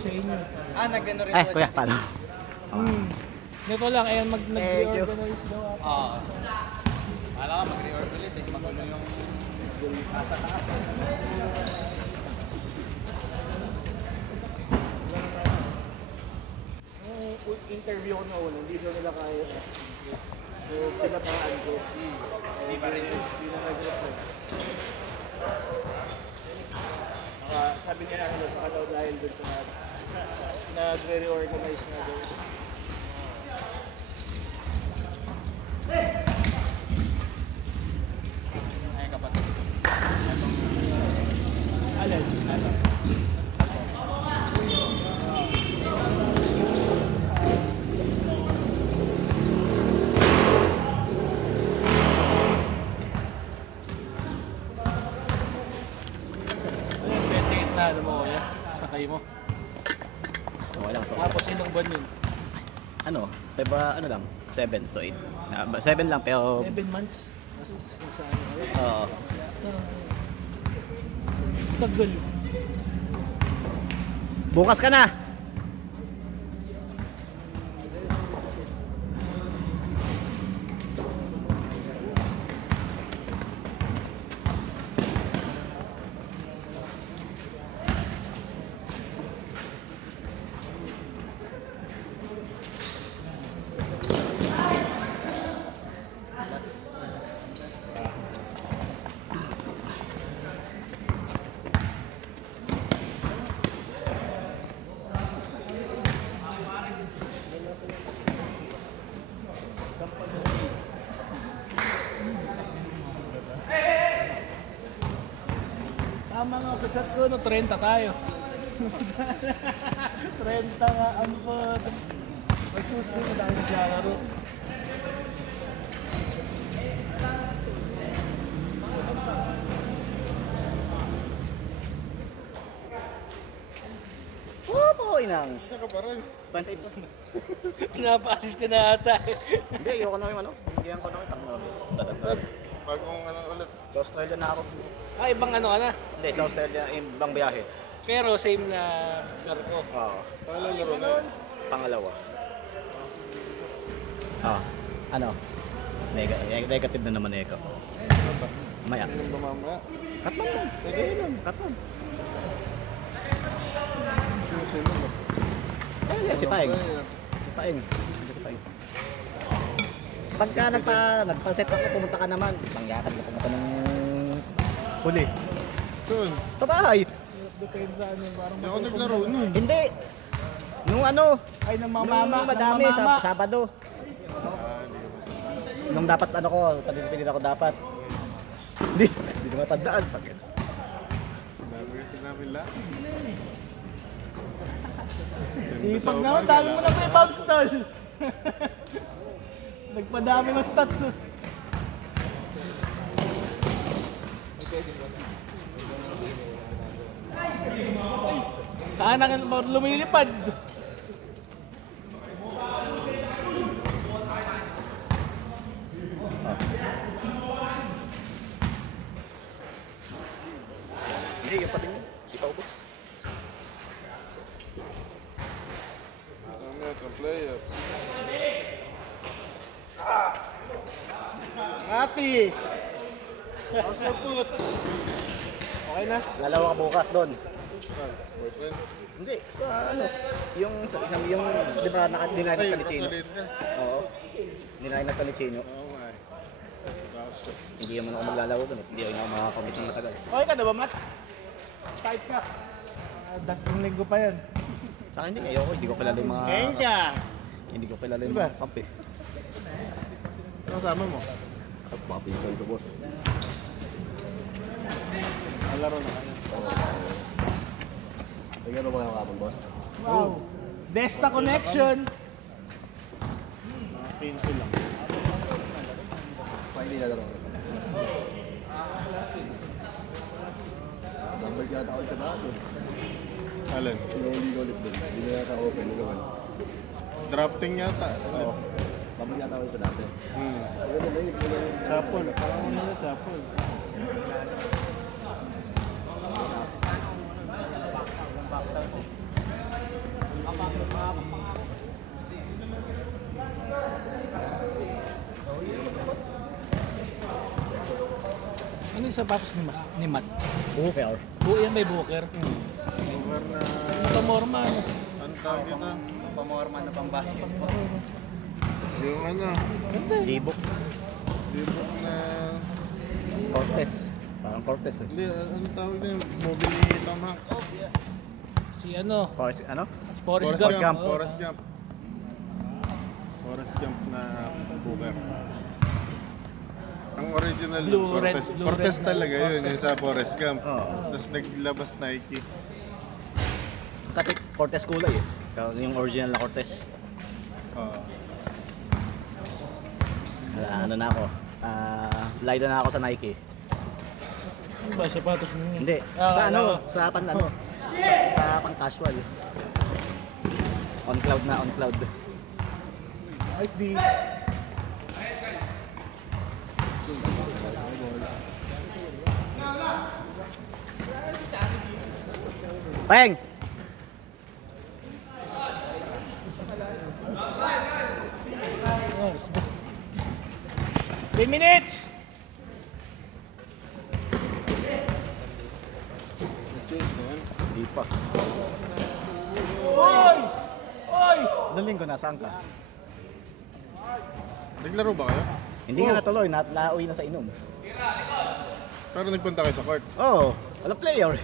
sa inyo. Nag-ano rin Eh, kuya, paano? Nito lang, ayan mag-reorganize daw ako. Oo. Kala ka mag-reorg ulit eh. Magulo yung nasa taas. Yung interview ko na una, hindi daw nila kaya. So, pinapakaan ko. Hindi pa rin. Hindi na nag-reply. Sabi niya lang doon, saka daw dahil doon sa nagre-reorganize na daw. Ay, kapatid. Alin? Ano mo kuya? Sakay mo. Okay lang, so. Tapos ilang buwan yun? Ano? Ano lang? 7 to 8. 7 lang, pero... 7 months? Mas sa ano kayo? Oo. Tagal. Bukas ka na! Tama nga, sa chat ko, 30 tayo. 30 nga, ang pod. Magsusunod na tayo naglalaro. Boy nang. Saka pa rin. 28. Pinapaalis ka na ata. Hindi, ayoko na yung ano. Hindi ko na yung tango. Bagong ano ulit. Sa Australia na ako. Ibang ano ka na. Hindi, sa Australia, ibang biyahe. Pero same na barko. Oo. Pangalan laro na yun. Pangalawa. Ano? Negative na naman eko. Ano ba? Maya. Hindi ba mamaya? Katman lang. Pwede yun. Katman. Sino ba? Si Paeng. Si Paeng. Pagka nagpa-set ako, pumunta ka naman. Pangyakad na pumunta ng huli. Saan? Sa bahay. Depende sa ano, parang Hindi ako naglaro nun. Hindi. Nung ano, ay, ng nung mamama. madami, Sabado. Nung dapat ano ko, participate ako dapat. Hindi na matandaan. Dami kasi namin lang. Ipag naman, dami mo na pa yung bounce stall. Nagpadami ng stats. Tahanan ka lumilipad. Hindi, yung pating yun. Di pa ubos. Mamaya itong player. Ati! How's your foot? Okay na? Lalawa ka bukas doon. Ah, boyfriend. Hindi, sa ano, yung di ba nilain Ay, ng Kalicino? kasalin ka. Oo. Nilain ng Kalicino. Oo nga eh. Tapos, Hindi naman ako maglalawa doon. Hindi ako makakomit ng matagal. Okay ka na ba, Matt? Kahit ka. Dating linggo pa yan. Sa akin hindi, ayoko. Hindi ko kilala yung mga... Kenja! Hindi ko kilala yung Diba? mga kamp eh. ano kasama mo? At mga pinsan ko, boss. Malaro na kayo. Ay, gano'n ba kayo kapag, boss? Wow! Desta connection! Mga pinto lang. Pa, hindi nalaro. Number yata ako sa bago. Alin? Hindi ko ulit doon. Hindi na yata open. Hindi naman. Drafting yata. Oo. Number yata ako sa dati. Ganun na yun. Chapel. Parang ano na chapel. yung sapatos ni Matt? Booker. Yan may Booker. Lugar na... Pamorma, ano? Ano tawag kita? Pamorma na pang basketball. Yung ano? Libok. Libok na... Cortez. Parang Cortez eh. Hindi, ano tawag niya? Mobile ni Tom Hanks. Si ano? Forrest, ano? Forrest Gump. Gump. Oh. Forrest Gump. Forrest Gump na Booker. Ang original Blue Cortez. red, blue Cortez red. talaga yun, yung sa Forrest Gump. Oo. Tapos naglabas Nike. Kasi Cortez kulay eh. Yung original na Cortez. Oo. Ano na ako? Lido na ako sa Nike. Ano ba, sapatos mo? Hindi. Sa ano? Sa pan ano? Sa pang casual. On cloud na, on cloud. Nice D. Peng! Oh, 3 minutes! Change na yan. Hindi pa. Oy! Oy! Noong linggo, nasaan ka? Naglaro ba kayo? Hindi nga natuloy, nauwi na sa inom. Pero nagpunta kayo sa court. Oo, oh, wala player.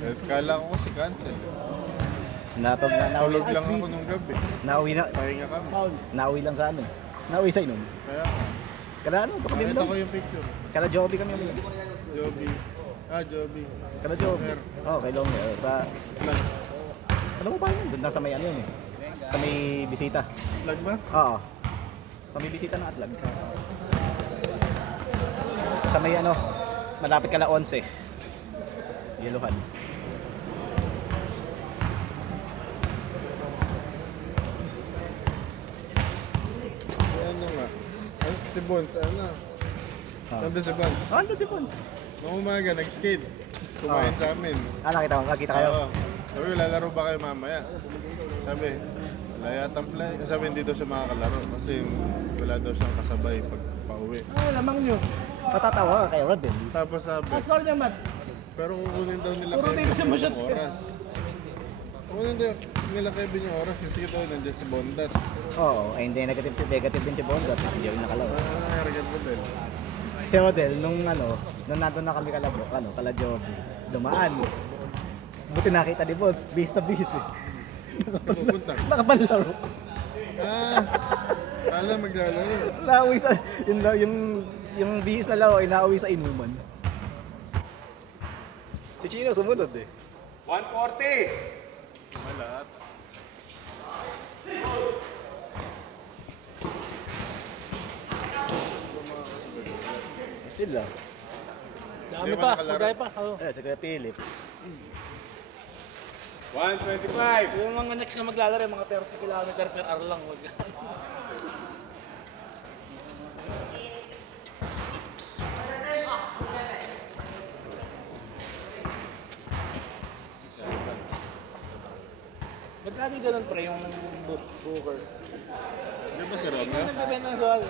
Eh, kala ko kasi cancel. Nauwi, Tulog lang ako nung gabi. nauwi na, Pahinga kami. nauwi lang sa ano. Nauwi sa inom. Kaya Kada ano, kami nakita lang. ko yung picture. Kada Joby kami uminom. Joby. Joby. Kada Joby. Oo, kay Longer. Sa, Flag. ano mo ba yun? Doon na sa may ano yun eh. Sa may bisita. Flag ba? Oo. Sa may bisita ng Atlag. Sa may ano, malapit ka na 11. Yeluhan. Ano nga? Ay, si Bones, ano? Nandun si Bones. Oh, andun si Pons. Nung umaga, nag-skate. Kumain sa amin. Nakita mo, kakita kayo. Oo. Sabi ko, lalaro ba kayo mamaya? Sabi, wala yatang play. Sabi, hindi daw siya makakalaro kasi wala daw siyang kasabay pag pauwi. Lamang nyo. Matatawa ka kay Rod din. Tapos sabi, Score niya, Matt. pero kukunin daw nila Puro dito sa masyat. yung oras. Kukunin daw nila Kevin yung oras kasi ito nandiyan si Bondat. Oo, ay hindi negative din si Bondat. Hindi yung nakalaw. Ano nangyari ka Rodel? Si Rodel, nung nandun na kami kala Joby, dumaan. Buti nakita ni Bonds, base na base eh. Pupunta. Nakapanlaro. Kala maglalaro. Nauwi sa, yung bihis na laro ay nauwi sa inuman. Si Chino sumunod eh. 140! Malat. Sila. Dami Hindi pa, ba nakalaro? magay pa. Oh. Si Kuya Philip. 125! Yung mga next na maglalaro, mga 30 km per hour lang. Wag. Magkano ganun pre yung Booker? Di ba si Romeo? Nagbibenta ng suwal?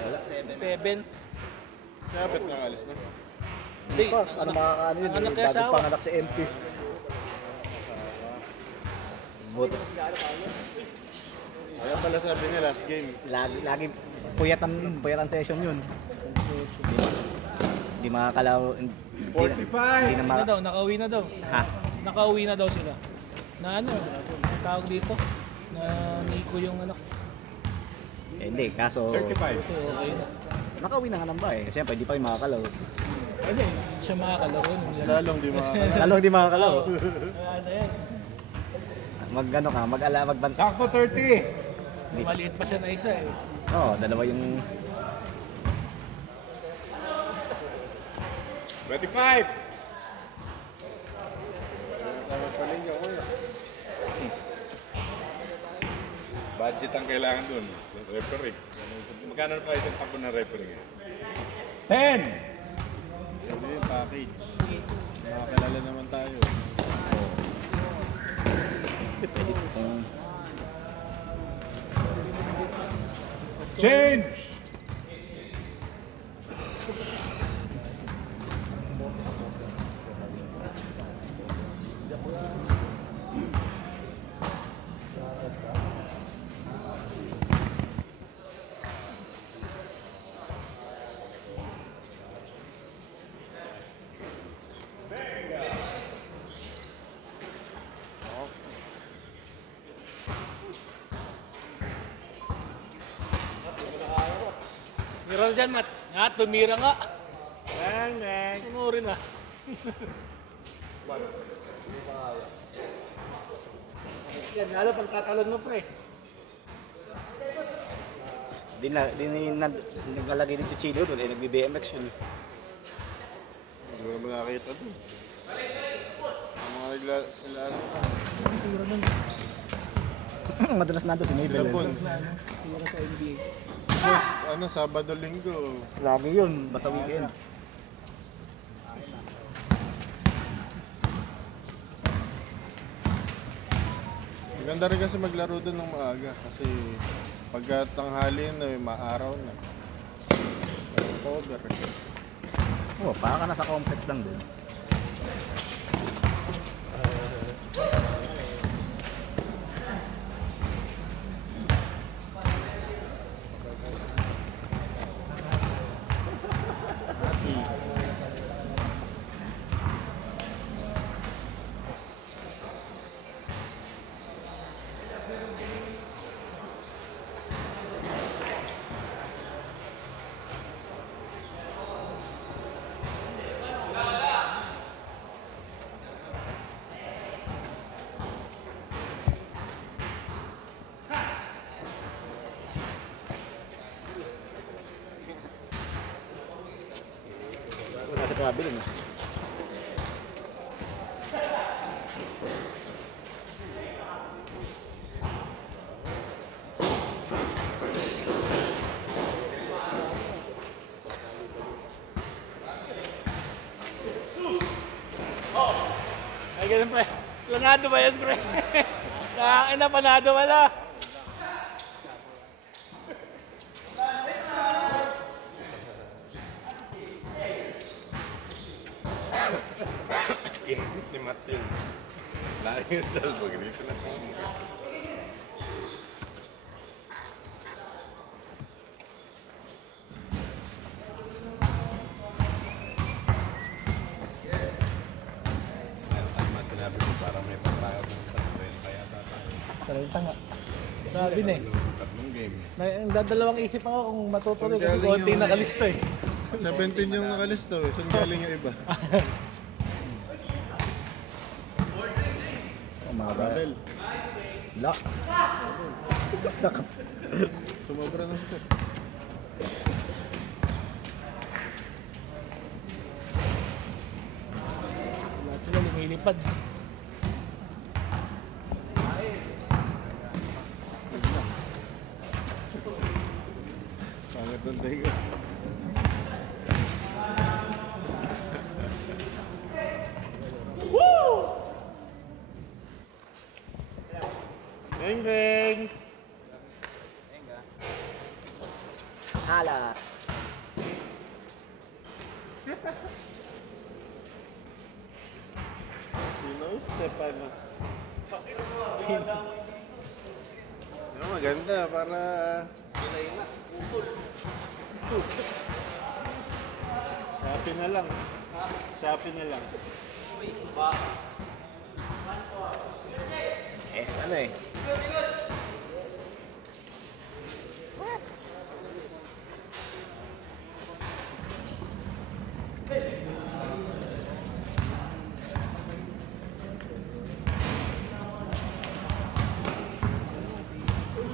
7. Kapit nakalis na. Hindi. Ano makakaano yun? Anak kaya Bago asawa. panganak si MP. Buti. Kaya pala sabi niya last game. Lagi puyatan session yun. Hindi makakalaw. 45! Hindi na Ano daw, nakauwi na daw. Ha? Nakauwi na daw sila. Na ano, tawag dito. Na Nico yung anak. Eh, hindi, kaso 35! Ito, okay na. nakauwi na nga ng bahay. Siyempre, hindi pa yung makakalaw. Ano eh, siya makakalaro. Lalong di makakala. Lalo hindi makakalaw. Kaya ano yan. Mag-ano ka, magbansa. Sakto 30! Maliit pa siya na isa eh. Oo, dalawa yung 25! Tama palinga ko eh. Budget ang kailangan dun. Referee. Magkano na pa isang tapo ng referee? 10! Sabi yung package. Makakilala naman tayo. pwede kung Change! Meron dyan, Mat. Nga, tumira nga. Bang, bang. Sunurin ah. Yan, lalo pag tatalon mo, pre. Naglalagay din si Chino doon, nagbi-BMX yun. Hindi ko naman nakita doon. Ang mga sila ano. Madalas nandun si Sila Mabel. Bon. Tira sa NBA. Boss, ano, Sabado, Linggo. Lagi yun, basta weekend. Maganda rin kasi maglaro doon ng maaga kasi pagka tanghali na, maaraw na. Cover. Oo, baka nasa complex lang din. Wala sa travel yun. Ay, ganun pre. Planado ba yan, pre? Sa akin na, panado wala. Init ni Martin. Lahat yung salvo, ganito na kami. Tama sinabi ko, parang may pagkakot ng pag-trail kaya tatang. Talenta nga. Grabe na eh. Tatlong game. Dadalawang isip ako kung matutuloy Saan kasi galing konti yung- nakalista eh. 17 yung nakalisto eh. Saan galing yung iba? Oh, mga ba? Babel. Lock. Sakap. Sumobra ng score. Lahat sila lumilipad. Pangit ng dahiga. Beng beng! Hala. Sino? Stefano. Yung maganda para... Shopee na lang. Shopee na lang. Ano eh.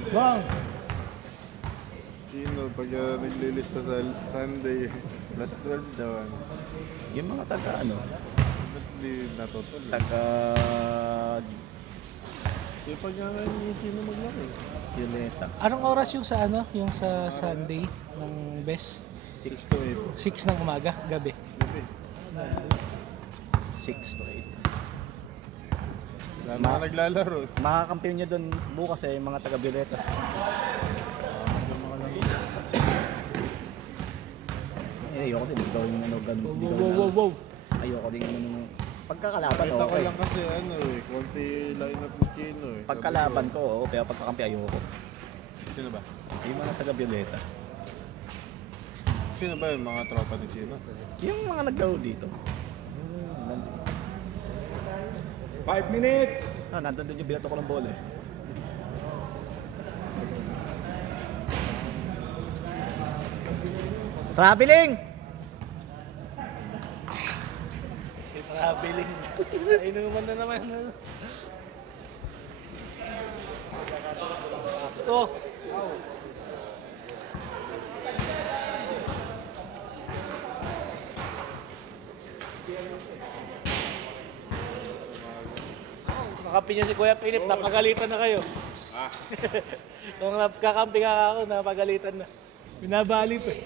Bang! Sino? Pag naglilista sa Sunday, plus 12 daw. Ano? Yung mga taga ano, Ba't di natutuloy? taga Yung pag nga yung sino maglaro? Violeta. Anong oras yung sa ano? Yung sa Sunday ng best? 6 to 6 ng umaga, gabi. 6 to 8. 8. Wala na naglalaro. Makakampiyon nyo doon bukas eh, yung mga taga Violeta. ayoko din. Ikaw yung ano, ganun. Wow. Ayoko din yung pagkakalaban, Kita ko okay. lang kasi ano eh, konti lineup ni Chino eh. Pagkalaban ko, oo, pero pagkakampi ayoko. Sino ba? Yung mga taga Violeta. Sino ba yung mga tropa ni Chino? Yung mga naglaro dito. 5 minutes! Nandun din yung binato ko ng bola eh. Traveling! Si traveling. Sa inuman na naman. Ito. Kakampi niya si Kuya Philip, napagalitan na kayo. Ah, Nung kakampi ka ako, napagalitan na. Binabali pa eh.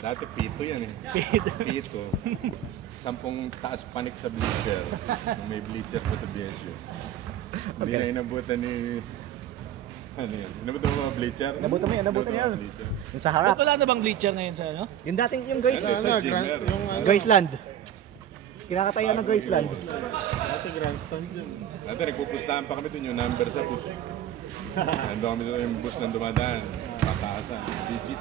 dati pito yan eh. Pito. 10 taas panik sa bleacher. Nung may bleacher pa sa BSU. Hindi na inabutan ni... Ano yan? Inabutan mo mga bleacher? Nabutan mo yan, nabutan yan. mo bleacher. Yung sa Ba't harap. wala na bang bleacher ngayon sa ano? Yung dating, yung Graceland. Ano, Gym meron. yung ano, Graceland. Kinakatayan ng Graceland. dati grandstand yun. Dati nagpupustahan pa kami dun yung number sa bus. Nandun kami doon yung bus na dumadaan. Pataasan. Digit.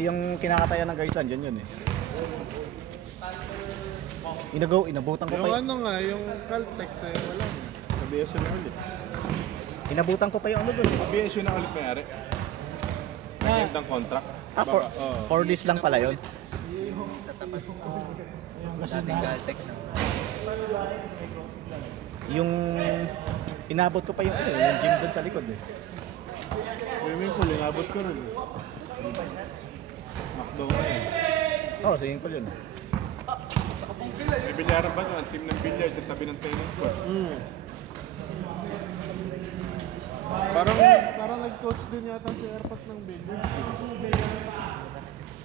Yung kinakatayan ng Graceland, yun eh. Inabutan ko pa Yung ano nga, yung Caltex eh, wala. Sa BSO na ulit. Inabutan ko pa yung ano dun eh. BSU na ulit mayari. End ng contract. For this lang pala yun. Yung inabot ko pa yung yung gym doon sa likod eh. Swimming pool, inabot ko rin. Makdo ko yun. Oo, swimming pool yun. May bilyaran ba doon? Ang team ng bilyar sa tabi ng tennis court. Parang nag-coach din yata si Airpas ng billiard.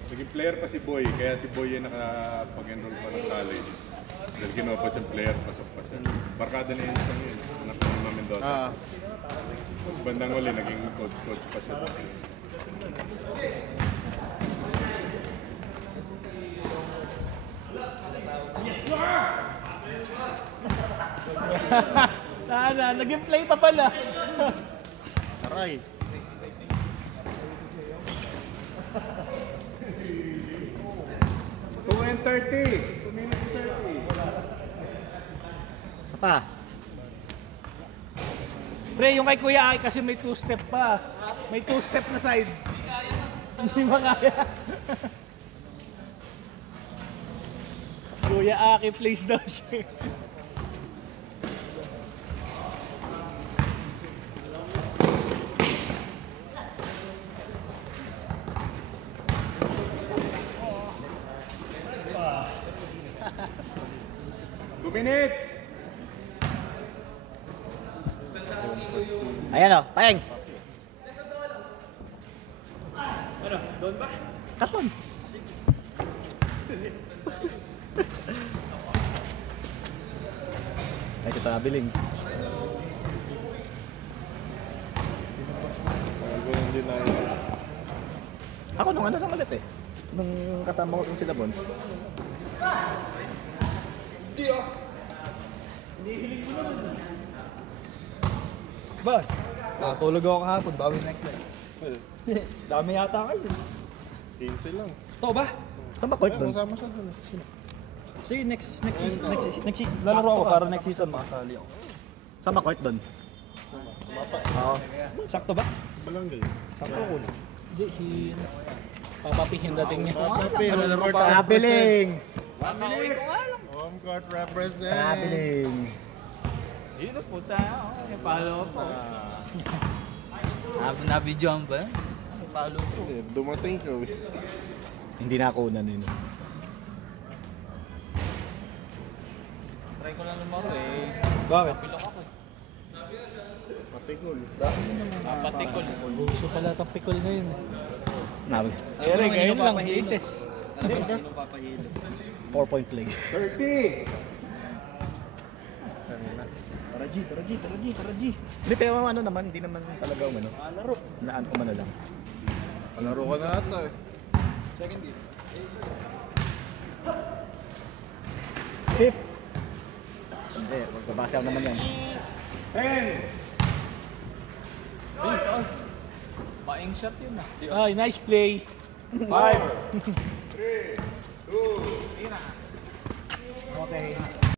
Naging player pa si Boy, kaya si Boy yung nakapag-enroll pa ng college. Dahil ginawa pa siyang player, pasok pa siya. Barkada na yun siya yun, anak ni Mama Mendoza. Ah, Tapos bandang uli, naging coach pa siya doon. Naging play pa pala. aray. And 30. 2 minutes 30. Isa pa. Pre, yung kay Kuya Aki kasi may 2-step pa. May 2-step na side. Hindi makaya. Kuya Aki plays daw siya. Minutes! Ayan o, Paeng. Ano, doon ba? Kapon. Ay, ito nabiling. Ganun din na yun. Ako nung ano lang ulit eh. Nung kasama ko itong sila Bons. Boss, nakatulog ako kahapon, bawi next night. Well, Dami yata kayo. 15 lang. Ito ba? Saan ba court Ay, doon? kasama siya dun. Sige, next lalaro ako para next season makasali ako. Saan ba court doon? Mapa. Oo. Sakto ba? Balangay. Sakto ko. Hindi, papapihin dating niya. Papi, home court Traveling! Home court represent. Traveling! Dito po tayo. Follow po. Na-videoan ba? Follow po. Eh, dumating ka eh. Hindi na ako una nino. Try ko lang naman eh. Bakit? Patikol. Patikol. Gusto pala itong pikol ngayon. Nabi. Eric, ngayon lang, latest. 4-point play. 30! Tara G. Hindi, pero ano naman, hindi naman talaga umano. Naan umano lang. Palaro ka na ata eh. Fifth. Hindi, magbabasaw naman yan. Maing shot yun ah. Ay, nice play. 5, 3, 2, Okay.